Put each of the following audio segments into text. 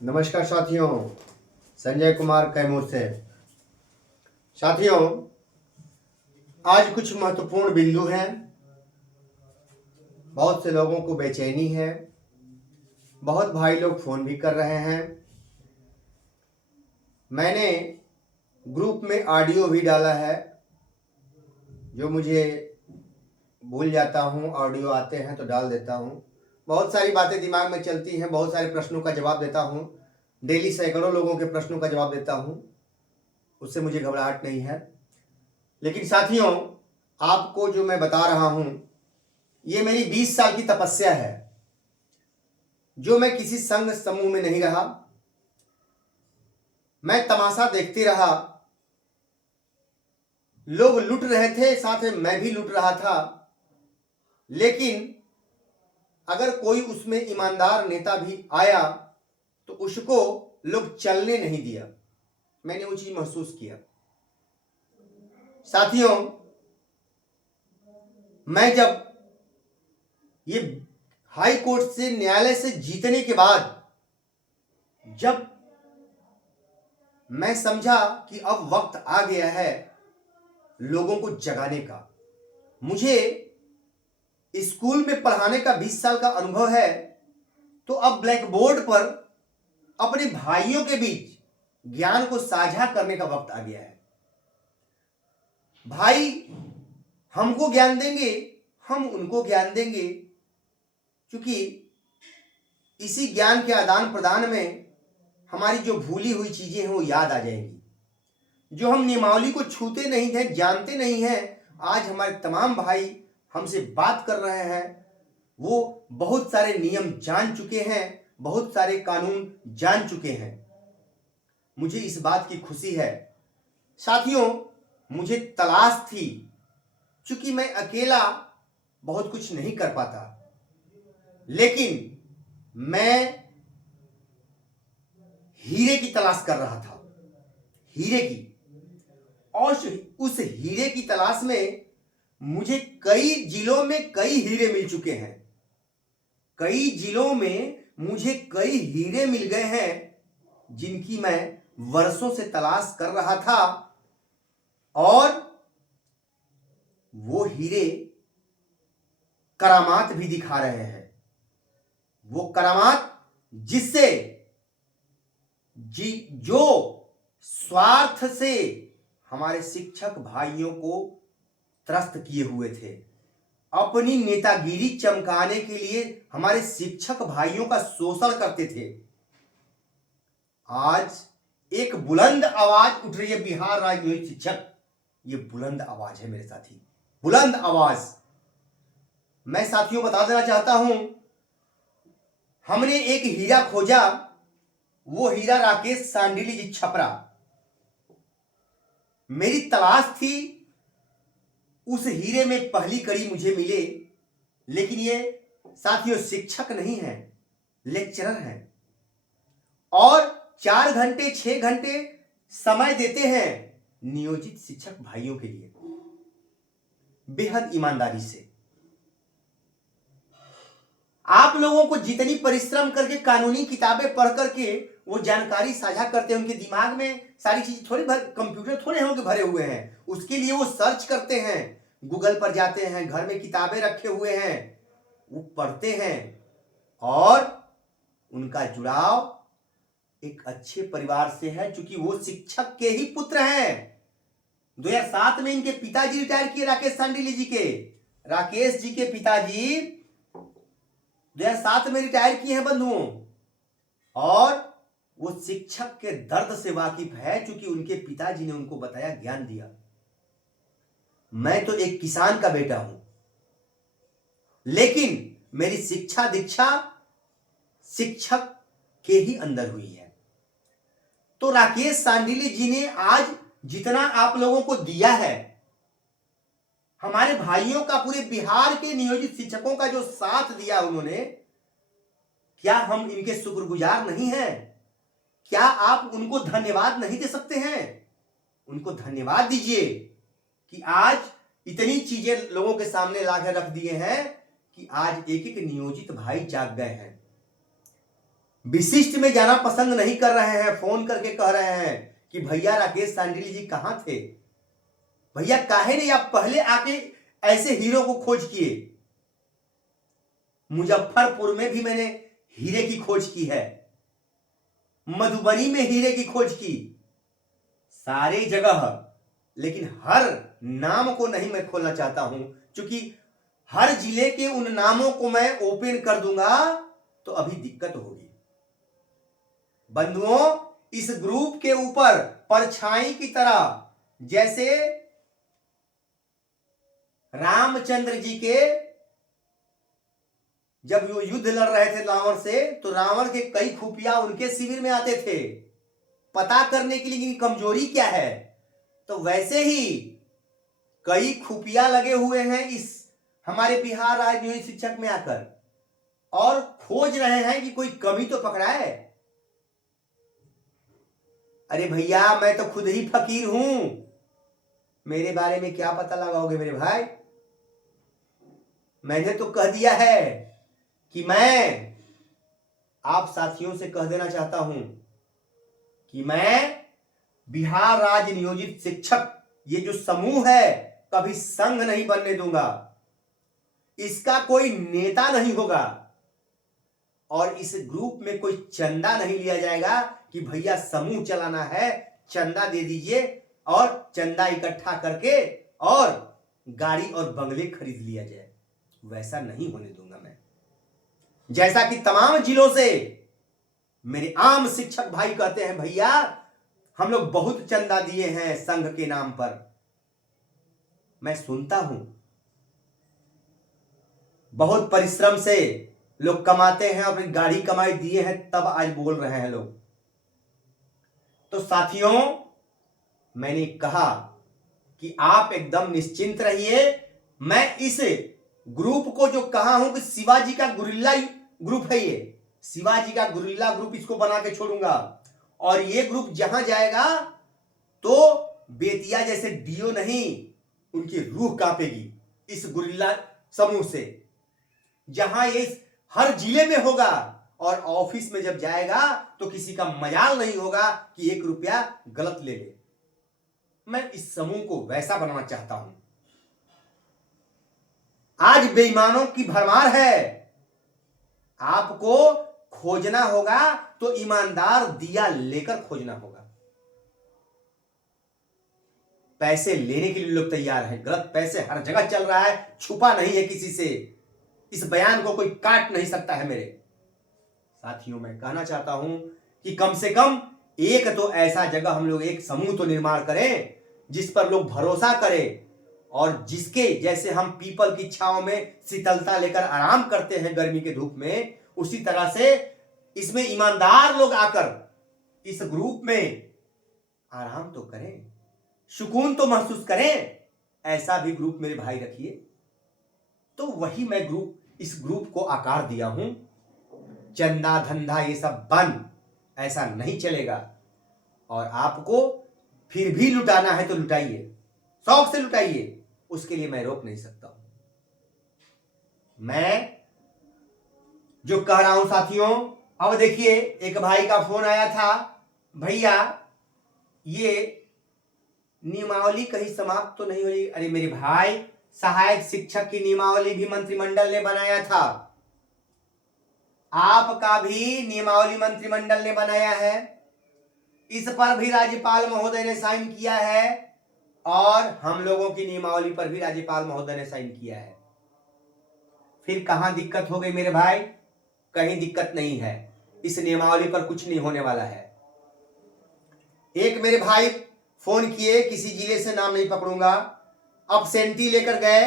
नमस्कार साथियों, संजय कुमार कैमूर से। साथियों, आज कुछ महत्वपूर्ण बिंदु हैं। बहुत से लोगों को बेचैनी है, बहुत भाई लोग फ़ोन भी कर रहे हैं। मैंने ग्रुप में ऑडियो भी डाला है, जो मुझे भूल जाता हूँ, ऑडियो आते हैं तो डाल देता हूँ। बहुत सारी बातें दिमाग में चलती हैं, बहुत सारे प्रश्नों का जवाब देता हूँ। डेली सैकड़ों लोगों के प्रश्नों का जवाब देता हूँ, उससे मुझे घबराहट नहीं है। लेकिन साथियों, आपको जो मैं बता रहा हूँ, ये मेरी 20 साल की तपस्या है, जो मैं किसी संघ समूह में नहीं रहा। मैं तमाशा देखते रहा, लोग लूट रहे थे, साथ में मैं भी लूट रहा था। लेकिन अगर कोई उसमें ईमानदार नेता भी आया तो उसको लोग चलने नहीं दिया। मैंने वो चीज महसूस किया। साथियों, मैं जब ये हाई कोर्ट से, न्यायालय से जीतने के बाद जब मैं समझा कि अब वक्त आ गया है लोगों को जगाने का, मुझे स्कूल में पढ़ाने का 20 साल का अनुभव है, तो अब ब्लैक बोर्ड पर अपने भाइयों के बीच ज्ञान को साझा करने का वक्त आ गया है। भाई हमको ज्ञान देंगे, हम उनको ज्ञान देंगे, क्योंकि इसी ज्ञान के आदान प्रदान में हमारी जो भूली हुई चीजें हैं वो याद आ जाएंगी। जो हम नियमावली को छूते नहीं थे, जानते नहीं हैं, आज हमारे तमाम भाई हमसे बात कर रहे हैं, वो बहुत सारे नियम जान चुके हैं, बहुत सारे कानून जान चुके हैं। मुझे इस बात की खुशी है। साथियों, मुझे तलाश थी, क्योंकि मैं अकेला बहुत कुछ नहीं कर पाता, लेकिन मैं हीरे की तलाश कर रहा था, हीरे की। और उस हीरे की तलाश में मुझे कई जिलों में कई हीरे मिल चुके हैं। कई जिलों में मुझे कई हीरे मिल गए हैं, जिनकी मैं वर्षों से तलाश कर रहा था। और वो हीरे करामात भी दिखा रहे हैं। वो करामात जिससे जो स्वार्थ से हमारे शिक्षक भाइयों को त्रस्त किए हुए थे, अपनी नेतागिरी चमकाने के लिए हमारे शिक्षक भाइयों का शोषण करते थे, आज एक बुलंद आवाज उठ रही है। बिहार राज्य शिक्षक, ये बुलंद आवाज है मेरे साथी, बुलंद आवाज। मैं साथियों बता देना चाहता हूं, हमने एक हीरा खोजा, वो हीरा राकेश सांडिली जी छपरा। मेरी तलाश थी, उस हीरे में पहली कड़ी मुझे मिले। लेकिन ये साथियों शिक्षक नहीं है, लेक्चरर हैं, और 4 घंटे 6 घंटे समय देते हैं नियोजित शिक्षक भाइयों के लिए, बेहद ईमानदारी से। आप लोगों को जितनी परिश्रम करके कानूनी किताबें पढ़ करके वो जानकारी साझा करते हैं, उनके दिमाग में सारी चीज थोड़ी कंप्यूटर थोड़े होंगे भरे हुए हैं। उसके लिए वो सर्च करते हैं, गूगल पर जाते हैं, घर में किताबें रखे हुए हैं, वो पढ़ते हैं, और उनका जुड़ाव एक अच्छे परिवार से है, क्योंकि वो शिक्षक के ही पुत्र हैं। 2007 में इनके पिताजी रिटायर किए, राकेश सांडिली जी के। राकेश जी के पिताजी 2007 में रिटायर किए हैं बंधुओं, और वो शिक्षक के दर्द से वाकिफ है, क्योंकि उनके पिताजी ने उनको बताया, ज्ञान दिया। मैं तो एक किसान का बेटा हूं, लेकिन मेरी शिक्षा दीक्षा शिक्षक के ही अंदर हुई है। तो राकेश सांडिली जी ने आज जितना आप लोगों को दिया है, हमारे भाइयों का, पूरे बिहार के नियोजित शिक्षकों का जो साथ दिया उन्होंने, क्या हम इनके शुक्रगुजार नहीं हैं? क्या आप उनको धन्यवाद नहीं दे सकते हैं? उनको धन्यवाद दीजिए कि आज इतनी चीजें लोगों के सामने लाकर रख दिए हैं कि आज एक एक नियोजित भाई जाग गए हैं। विशिष्ट में जाना पसंद नहीं कर रहे हैं, फोन करके कह रहे हैं कि भैया राकेश सांडिल जी कहां थे, भैया काहे नहीं आप पहले आके ऐसे हीरो को खोज किए। मुजफ्फरपुर में भी मैंने हीरे की खोज की है, मधुबनी में हीरे की खोज की, सारे जगह, लेकिन हर नाम को नहीं मैं खोलना चाहता हूं, क्योंकि हर जिले के उन नामों को मैं ओपन कर दूंगा तो अभी दिक्कत होगी। बंधुओं, इस ग्रुप के ऊपर परछाई की तरह, जैसे रामचंद्र जी के जब वो युद्ध लड़ रहे थे रावण से, तो रावण के कई खुफिया उनके शिविर में आते थे पता करने के लिए कि कमजोरी क्या है, तो वैसे ही कई खुफिया लगे हुए हैं इस हमारे बिहार राज्य नियोजित शिक्षक में आकर, और खोज रहे हैं कि कोई कमी तो पकड़ा है। अरे भैया मैं तो खुद ही फकीर हूं, मेरे बारे में क्या पता लगाओगे मेरे भाई। मैंने तो कह दिया है कि मैं आप साथियों से कह देना चाहता हूं कि मैं बिहार राज्य नियोजित शिक्षक, ये जो समूह है, कभी संघ नहीं बनने दूंगा, इसका कोई नेता नहीं होगा, और इस ग्रुप में कोई चंदा नहीं लिया जाएगा कि भैया समूह चलाना है, चंदा दे दीजिए और चंदा इकट्ठा करके और गाड़ी और बंगले खरीद लिया जाए, वैसा नहीं होने दूंगा मैं। जैसा कि तमाम जिलों से मेरे आम शिक्षक भाई कहते हैं, भैया हम लोग बहुत चंदा दिए हैं संघ के नाम पर, मैं सुनता हूं, बहुत परिश्रम से लोग कमाते हैं, अपनी गाड़ी कमाई दिए हैं, तब आज बोल रहे हैं लोग। तो साथियों, मैंने कहा कि आप एकदम निश्चिंत रहिए, मैं इस ग्रुप को जो कहा हूं कि शिवाजी का गुरिल्ला ग्रुप है, ये शिवाजी का गुरिल्ला ग्रुप, इसको बना के छोड़ूंगा, और ये ग्रुप जहां जाएगा तो बेतिया जैसे डीओ नहीं, उनकी रूह कांपेगी इस गुरिल्ला समूह से। जहां ये हर जिले में होगा और ऑफिस में जब जाएगा तो किसी का मजाल नहीं होगा कि 1 रुपया गलत ले ले। मैं इस समूह को वैसा बनाना चाहता हूं। आज बेईमानों की भरमार है, आपको खोजना होगा तो ईमानदार दिया लेकर खोजना होगा। पैसे लेने के लिए लोग तैयार हैं, गलत पैसे हर जगह चल रहा है, छुपा नहीं है किसी से, इस बयान को कोई काट नहीं सकता है। मेरे साथियों, मैं कहना चाहता हूं कि कम से कम एक तो ऐसा जगह हम लोग एक समूह तो निर्माण करें जिस पर लोग भरोसा करें, और जिसके जैसे हम पीपल की छांव में शीतलता लेकर आराम करते हैं गर्मी के धूप में, उसी तरह से इसमें ईमानदार लोग आकर इस ग्रुप में आराम तो करें, सुकून तो महसूस करें। ऐसा भी ग्रुप मेरे भाई रखिए। तो वही मैं इस ग्रुप को आकार दिया हूं। चंदा धंधा ये सब बंद, ऐसा नहीं चलेगा, और आपको फिर भी लुटाना है तो लुटाइए, शौक से लुटाइए, उसके लिए मैं रोक नहीं सकता हूं। मैं जो कह रहा हूं साथियों, अब देखिए एक भाई का फोन आया था, भैया ये नियमावली कहीं समाप्त तो नहीं हुई। अरे मेरे भाई, सहायक शिक्षक की नियमावली भी मंत्रिमंडल ने बनाया था, आपका भी नियमावली मंत्रिमंडल ने बनाया है, इस पर भी राज्यपाल महोदय ने साइन किया है, और हम लोगों की नियमावली पर भी राज्यपाल महोदय ने साइन किया है। फिर कहां दिक्कत हो गई मेरे भाई? कहीं दिक्कत नहीं है, इस नियमावली पर कुछ नहीं होने वाला है। एक मेरे भाई फोन किए, किसी जिले से, नाम नहीं पकड़ूंगा, अब्सेंटी लेकर गए,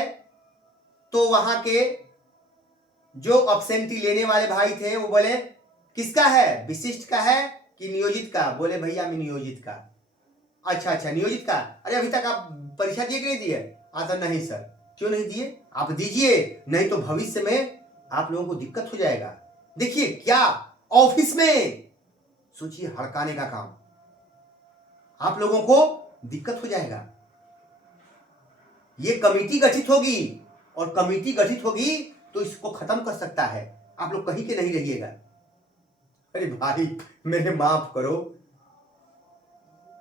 तो वहां के जो अब्सेंटी लेने वाले भाई थे वो बोले किसका है, विशिष्ट का है कि नियोजित का? बोले भैया मैं नियोजित का। अच्छा नियोजित का। अरे अभी तक आप परीक्षा दिए कि नहीं दिए? तो नहीं सर। क्यों नहीं दिए? आप दीजिए, नहीं तो भविष्य में आप लोगों को दिक्कत हो जाएगा। देखिए क्या ऑफिस में, सोचिए हड़काने का काम, आप लोगों को दिक्कत हो जाएगा। ये कमेटी गठित होगी, और कमेटी गठित होगी तो इसको खत्म कर सकता है। आप लोग कहीं के नहीं रहिएगा। अरे भाई मेरे माफ करो,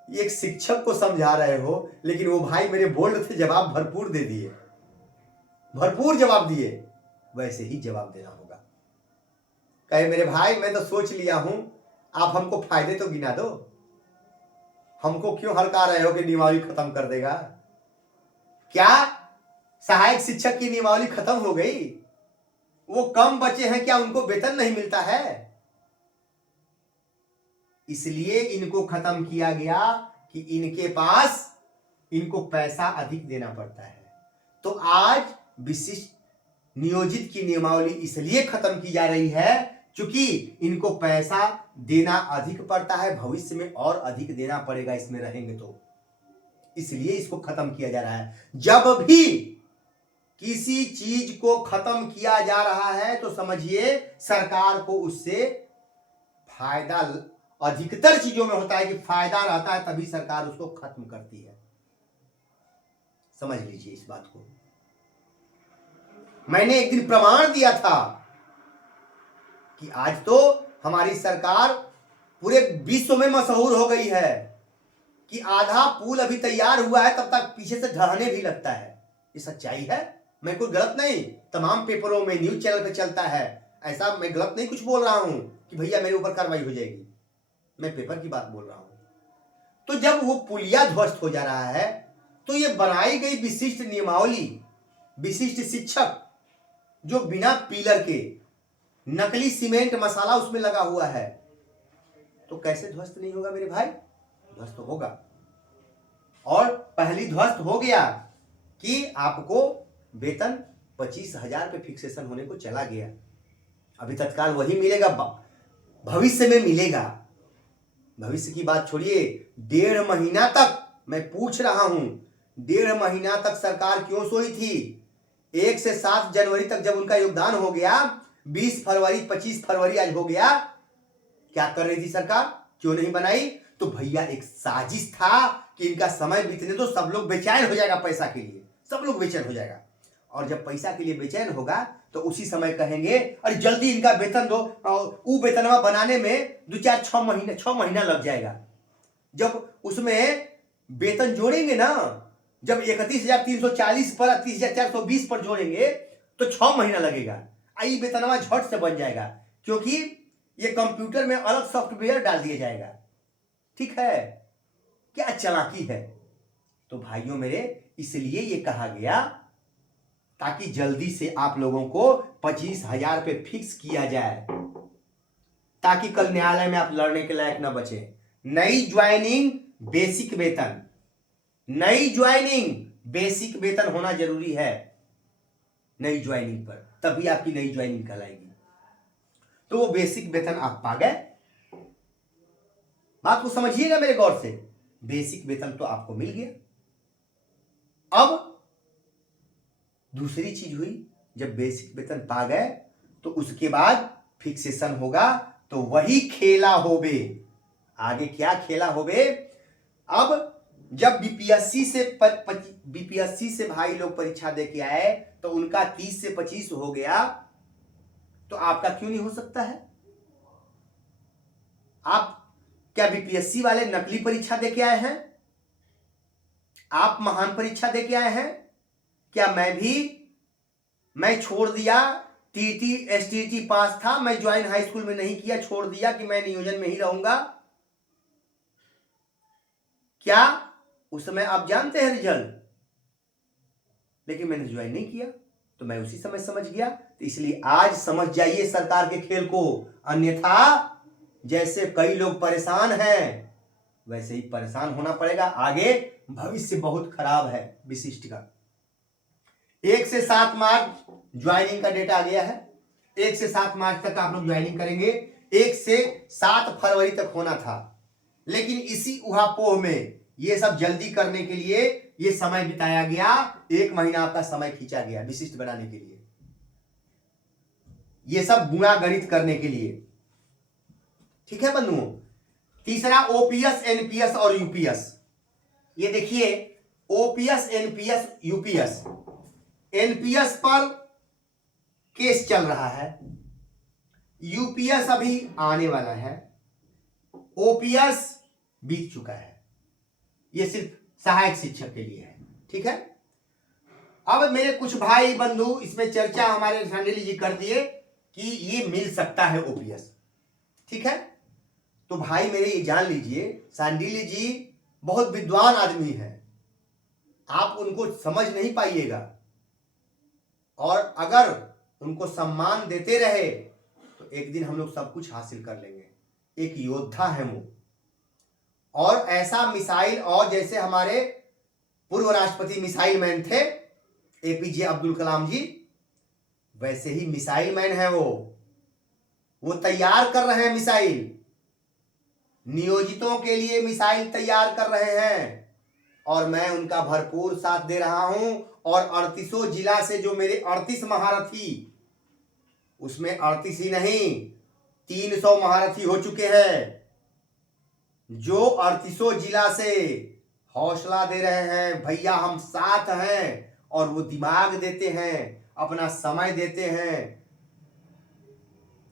एक शिक्षक को समझा रहे हो, लेकिन वो भाई मेरे बोल्ड थे, जवाब भरपूर दे दिए, भरपूर जवाब दिए। वैसे ही जवाब देना होगा। कहे मेरे भाई मैं तो सोच लिया हूं, आप हमको फायदे तो गिना दो, हमको क्यों हड़का रहे हो कि नियमावली खत्म कर देगा? क्या सहायक शिक्षक की नियमावली खत्म हो गई? वो कम बचे हैं, क्या उनको वेतन नहीं मिलता है? इसलिए इनको खत्म किया गया कि इनके पास इनको पैसा अधिक देना पड़ता है। तो आज विशिष्ट नियोजित की नियमावली इसलिए खत्म की जा रही है क्योंकि इनको पैसा देना अधिक पड़ता है, भविष्य में और अधिक देना पड़ेगा इसमें रहेंगे तो, इसलिए इसको खत्म किया जा रहा है। जब भी किसी चीज को खत्म किया जा रहा है तो समझिए सरकार को उससे फायदा, अधिकतर चीजों में होता है कि फायदा रहता है, तभी सरकार उसको खत्म करती है। समझ लीजिए इस बात को। मैंने एक दिन प्रमाण दिया था कि आज तो हमारी सरकार पूरे विश्व में मशहूर हो गई है कि आधा पुल अभी तैयार हुआ है तब तक पीछे से ढहने भी लगता है। ये सच्चाई है, मैं कोई गलत नहीं, तमाम पेपरों में न्यूज चैनल पे चलता है, ऐसा मैं गलत नहीं कुछ बोल रहा हूं कि भैया मेरे ऊपर कार्रवाई हो जाएगी, मैं पेपर की बात बोल रहा हूं। तो जब वो पुलिया ध्वस्त हो जा रहा है तो ये बनाई गई विशिष्ट नियमावली, विशिष्ट शिक्षक जो बिना पिलर के नकली सीमेंट मसाला उसमें लगा हुआ है, तो कैसे ध्वस्त नहीं होगा मेरे भाई? ध्वस्त होगा। और पहली ध्वस्त हो गया कि आपको वेतन 25,000 पे फिक्सेशन होने को चला गया। अभी तत्काल वही मिलेगा, भविष्य में मिलेगा। भविष्य की बात छोड़िए, 1.5 महीना तक मैं पूछ रहा हूं, 1.5 महीना तक सरकार क्यों सोई थी? 1 से 7 जनवरी तक जब उनका योगदान हो गया, 20 फरवरी 25 फरवरी आज हो गया, क्या कर रही थी सरकार? क्यों नहीं बनाई? तो भैया एक साजिश था कि इनका समय बीतने दो, सब लोग बेचैन हो जाएगा पैसा के लिए, सब लोग बेचैन हो जाएगा। और जब पैसा के लिए बेचैन होगा तो उसी समय कहेंगे अरे जल्दी इनका वेतन दो, वो वेतनवा बनाने में 6 महीना लग जाएगा। जब उसमें वेतन जोड़ेंगे ना, जब 31,340 पर 30,420 पर जोड़ेंगे तो 6 महीना लगेगा। आई वेतनवा झट से बन जाएगा क्योंकि ये कंप्यूटर में अलग सॉफ्टवेयर डाल दिया जाएगा। ठीक है, क्या चालाकी है। तो भाइयों मेरे, इसलिए ये कहा गया ताकि जल्दी से आप लोगों को 25,000 पे फिक्स किया जाए, ताकि कल न्यायालय में आप लड़ने के लायक ना बचे। नई ज्वाइनिंग बेसिक वेतन, नई ज्वाइनिंग बेसिक वेतन होना जरूरी है नई ज्वाइनिंग पर, तभी आपकी नई ज्वाइनिंग कहलाएगी। तो वो बेसिक वेतन आप पा गए। बात को समझिएगा मेरे गौर से, बेसिक वेतन तो आपको मिल गया। अब दूसरी चीज हुई, जब बेसिक वेतन पा गए तो उसके बाद फिक्सेशन होगा, तो वही खेला होबे। आगे क्या खेला होबे? अब जब बीपीएससी से भाई लोग परीक्षा दे के आए तो उनका 30 से 25 हो गया, तो आपका क्यों नहीं हो सकता है? आप क्या बीपीएससी वाले नकली परीक्षा दे के आए हैं? आप महान परीक्षा दे के आए हैं? क्या मैं छोड़ दिया, टीटी एसटीटी पास था, मैं ज्वाइन हाई स्कूल में नहीं किया, छोड़ दिया कि मैं नियोजन में ही रहूंगा? क्या उस समय आप जानते हैं रिजल्ट? लेकिन मैंने ज्वाइन नहीं किया तो मैं उसी समय समझ गया। तो इसलिए आज समझ जाइए सरकार के खेल को, अन्यथा जैसे कई लोग परेशान हैं वैसे ही परेशान होना पड़ेगा। आगे भविष्य बहुत खराब है विशिष्ट का। 1 से 7 मार्च ज्वाइनिंग का डेटा आ गया है। 1 से 7 मार्च तक आप लोग ज्वाइनिंग करेंगे। 1 से 7 फरवरी तक होना था, लेकिन इसी उहापोह में ये सब जल्दी करने के लिए ये समय बिताया गया। 1 महीना आपका समय खींचा गया विशिष्ट बनाने के लिए, ये सब गुणा गणित करने के लिए। ठीक है बंधुओं। तीसरा ओपीएस, एनपीएस और यूपीएस। ये देखिए ओपीएस, एनपीएस, यूपीएस। एनपीएस पर केस चल रहा है, यूपीएस अभी आने वाला है, ओपीएस बीत चुका है। ये सिर्फ सहायक शिक्षक के लिए है, ठीक है। अब मेरे कुछ भाई बंधु इसमें चर्चा हमारे सांडिल्य जी कर दिए कि ये मिल सकता है ओपीएस, ठीक है। तो भाई मेरे ये जान लीजिए, सांडिल्य जी बहुत विद्वान आदमी है, आप उनको समझ नहीं पाइएगा, और अगर उनको सम्मान देते रहे तो एक दिन हम लोग सब कुछ हासिल कर लेंगे। एक योद्धा है वो, और ऐसा मिसाइल, और जैसे हमारे पूर्व राष्ट्रपति मिसाइल मैन थे एपीजे अब्दुल कलाम जी, वैसे ही मिसाइल मैन है वो तैयार कर रहे हैं मिसाइल, नियोजितों के लिए मिसाइल तैयार कर रहे हैं, और मैं उनका भरपूर साथ दे रहा हूं। और 38 जिला से जो मेरे 38 महारथी, उसमें 38 ही नहीं 300 महारथी हो चुके हैं, जो 38 जिला से हौसला दे रहे हैं, भैया हम साथ हैं, और वो दिमाग देते हैं, अपना समय देते हैं।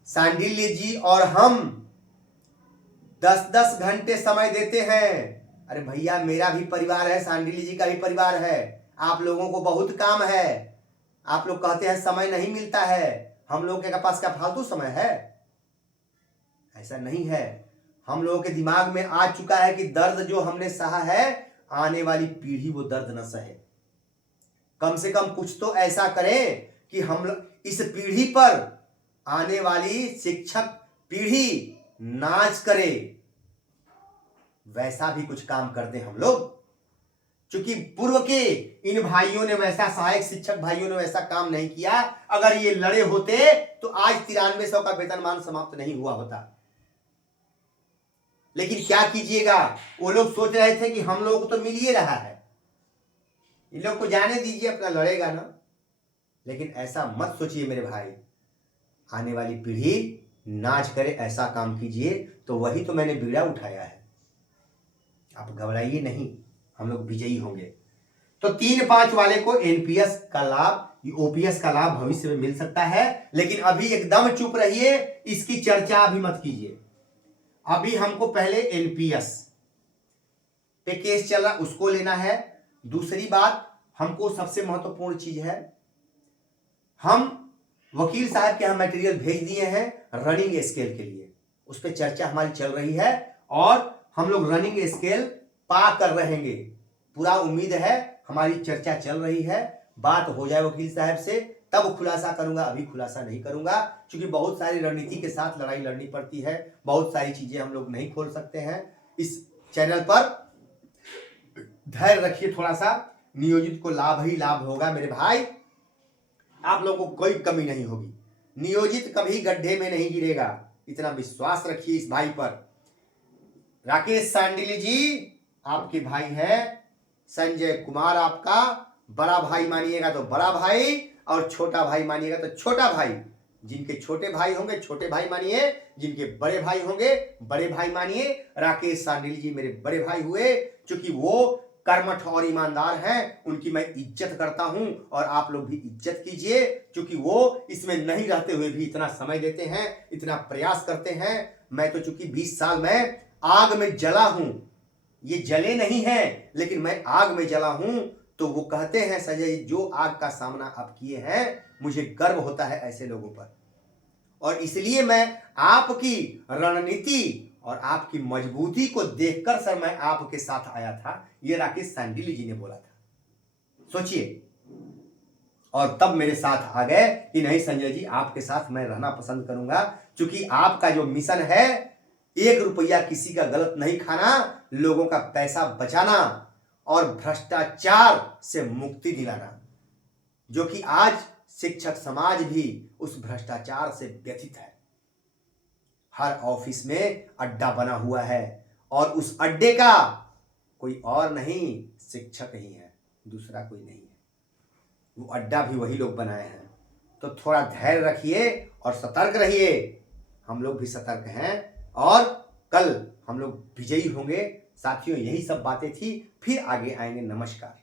सांडिल्य जी और हम 10-10 घंटे समय देते हैं। अरे भैया मेरा भी परिवार है, सांडिल्य जी का भी परिवार है, आप लोगों को बहुत काम है। आप लोग कहते हैं समय नहीं मिलता है, हम लोगों के पास क्या फालतू समय है? ऐसा नहीं है। हम लोगों के दिमाग में आ चुका है कि दर्द जो हमने सहा है, आने वाली पीढ़ी वो दर्द न सहे। कम से कम कुछ तो ऐसा करें कि हम इस पीढ़ी पर, आने वाली शिक्षक पीढ़ी नाच करे, वैसा भी कुछ काम कर दें हम लोग। क्योंकि पूर्व के इन भाइयों ने वैसा, सहायक शिक्षक भाइयों ने वैसा काम नहीं किया। अगर ये लड़े होते तो आज 9300 का वेतनमान समाप्त नहीं हुआ होता। लेकिन क्या कीजिएगा, वो लोग सोच रहे थे कि हम लोग को तो मिल ही रहा है, इन लोग को जाने दीजिए, अपना लड़ेगा ना। लेकिन ऐसा मत सोचिए मेरे भाई, आने वाली पीढ़ी नाच करे, ऐसा काम कीजिए। तो वही तो मैंने बीड़ा उठाया है, आप घबराइए नहीं, हम लोग विजयी होंगे। तो 3-5 वाले को एनपीएस का लाभ, ओपीएस का लाभ भविष्य में मिल सकता है। लेकिन अभी एकदम चुप रहिए, इसकी चर्चा अभी मत कीजिए। अभी हमको पहले एनपीएस पे केस चल रहा, उसको लेना है। दूसरी बात, हमको सबसे महत्वपूर्ण चीज है, हम वकील साहब के यहाँ मटेरियल भेज दिए हैं रनिंग स्केल के लिए, उस पर चर्चा हमारी चल रही है, और हम लोग रनिंग स्केल पा कर रहेंगे, पूरा उम्मीद है। हमारी चर्चा चल रही है, बात हो जाए वकील साहब से तब खुलासा करूंगा, अभी खुलासा नहीं करूंगा, क्योंकि बहुत सारी रणनीति के साथ लड़ाई लड़नी पड़ती है, बहुत सारी चीजें हम लोग नहीं खोल सकते हैं इस चैनल पर। धैर्य रखिए थोड़ा सा, नियोजित को लाभ ही लाभ होगा मेरे भाई, आप लोगों को कोई कमी नहीं होगी। नियोजित कभी गड्ढे में नहीं गिरेगा, इतना विश्वास रखिए इस भाई पर। राकेश सांडिल्य जी आपके भाई है, संजय कुमार आपका बड़ा भाई मानिएगा तो बड़ा भाई, और छोटा भाई मानिएगा तो छोटा भाई। जिनके छोटे भाई होंगे छोटे भाई मानिए, जिनके बड़े भाई होंगे बड़े भाई मानिए। राकेश सांडिल्य जी मेरे बड़े भाई हुए, क्योंकि वो कर्मठ और ईमानदार हैं, उनकी मैं इज्जत करता हूं, और आप लोग भी इज्जत कीजिए, क्योंकि वो इसमें नहीं रहते हुए भी इतना समय देते हैं, इतना प्रयास करते हैं। मैं तो चूंकि 20 साल में आग में जला हूं, ये जले नहीं है, लेकिन मैं आग में जला हूं। तो वो कहते हैं संजय जो आग का सामना आप किए हैं, मुझे गर्व होता है ऐसे लोगों पर, और इसलिए मैं आपकी रणनीति और आपकी मजबूती को देखकर सर मैं आपके साथ आया था, ये राकेश सांडिल्य जी ने बोला था, सोचिए। और तब मेरे साथ आ गए कि नहीं संजय जी आपके साथ मैं रहना पसंद करूंगा, क्योंकि आपका जो मिशन है 1 रुपया किसी का गलत नहीं खाना, लोगों का पैसा बचाना और भ्रष्टाचार से मुक्ति दिलाना, जो कि आज शिक्षक समाज भी उस भ्रष्टाचार से व्यथित है। हर ऑफिस में अड्डा बना हुआ है, और उस अड्डे का कोई और नहीं, शिक्षक ही है, दूसरा कोई नहीं है। वो अड्डा भी वही लोग बनाए हैं। तो थोड़ा धैर्य रखिए और सतर्क रहिए, हम लोग भी सतर्क हैं, और कल हम लोग विजयी होंगे। साथियों यही सब बातें थी, फिर आगे आएंगे। नमस्कार।